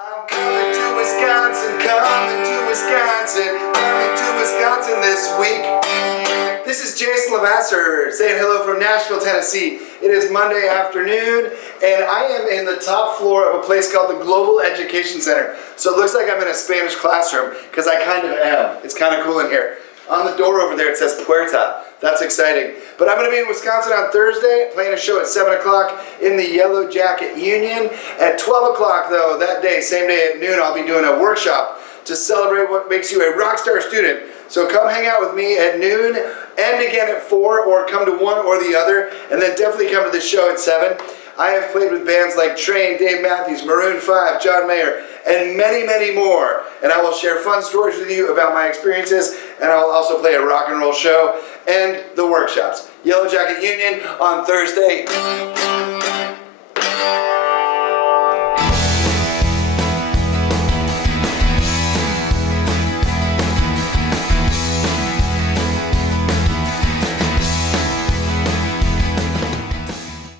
I'm coming to Wisconsin, coming to Wisconsin, coming to Wisconsin this week. This is Jason LeVasseur saying hello from Nashville, Tennessee. It is Monday afternoon, and I am in the top floor of a place called the Global Education Center. So it looks like I'm in a Spanish classroom, because I kind of am. It's kind of cool in here. On the door over there it says Puerta. That's exciting. But I'm going to be in Wisconsin on Thursday, playing a show at 7 o'clock in the Yellowjacket Union. At 12 o'clock, though, that day, same day at noon, I'll be doing a workshop to celebrate what makes you a rock star student. So come hang out with me at noon and again at 4, or come to one or the other, and then definitely come to the show at 7. I have played with bands like Train, Dave Matthews, Maroon 5, John Mayer, and many, many more. And I will share fun stories with you about my experiences, and I'll also play a rock and roll show and the workshops. Yellowjacket Union on Thursday.